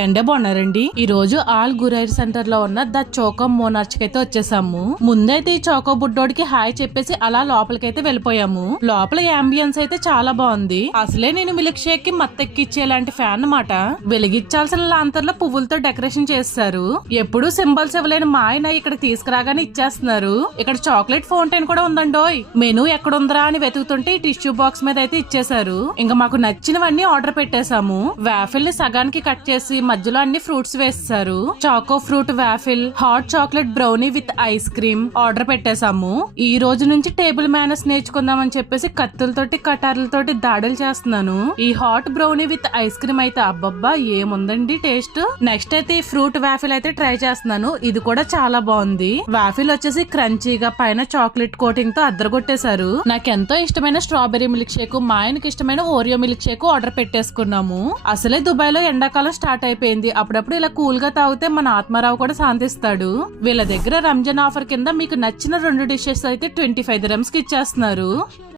ఎండే బాగున్నారండి. ఈ రోజు ఆల్ గురైర్ సెంటర్ లో ఉన్న ద చోకో మోనార్చ్ కి అయితే వచ్చేసాము. ముందైతే ఈ చోకో బుడ్డోడికి హాయ్ చెప్పేసి అలా లోపలికైతే వెళ్ళిపోయాము. లోపల అంబియన్స్ అయితే చాలా బాగుంది. అసలే నేను మిల్క్ షేక్ కి మత్తెక్కిచ్చేలాంటి ఫ్యాన్ అన్నమాట. వెలిగించాల్సిన లాంతర్లో పువ్వులతో డెకరేషన్ చేస్తారు. ఎప్పుడు సింబల్స్ ఇవ్వలేని మా ఆయన ఇక్కడ తీసుకురాగానే ఇచ్చేస్తున్నారు. ఇక్కడ చాక్లెట్ ఫౌంటైన్ కూడా ఉందండోయ్. మెనూ ఎక్కడుందరా అని వెతుకుతుంటే ఈ టిష్యూ బాక్స్ మీద అయితే ఇచ్చేసారు. ఇంకా మాకు నచ్చినవన్నీ ఆర్డర్ పెట్టేశాము. వాఫిల్ ని సగానికి కట్ చేసి మధ్యలో అన్ని ఫ్రూట్స్ వేస్తారు. Choco fruit waffle, hot chocolate brownie with ice cream order పెట్టేశాము. ఈ రోజు నుంచి టేబుల్ మేనర్స్ నేర్చుకుందామని చెప్పేసి కత్తులతోటి కటార్లతోటి దాడులు చేస్తున్నాను. ఈ hot brownie with ice cream అయితే అబ్బబ్బా ఏముందండి టేస్ట్. నెక్స్ట్ అయితే ఈ ఫ్రూట్ వాఫిల్ అయితే ట్రై చేస్తున్నాను. ఇది కూడా చాలా బాగుంది. వాఫిల్ వచ్చేసి క్రంచీగా పైన చాక్లెట్ కోటింగ్ తో అద్దరగొట్టేశారు. నాకెంతో ఇష్టమైన స్ట్రాబెర్రీ మిల్క్ షేక్, మా ఆయనకి ఇష్టమైన ఓరియో మిల్క్ షేక్ ఆర్డర్ పెట్టేసుకున్నాము. అసలే దుబాయ్ లో ఎండాకాలం స్టార్ట్ అయిపోయింది. అప్పుడప్పుడు ఇలా కూల్ గా తాగితే మన ఆత్మారావు కూడా శాంతిస్తాడు. వీళ్ళ దగ్గర రంజాన్ ఆఫర్ కింద మీకు నచ్చిన 2 డిషెస్ అయితే 25 dirhams కి ఇచ్చేస్తున్నారు.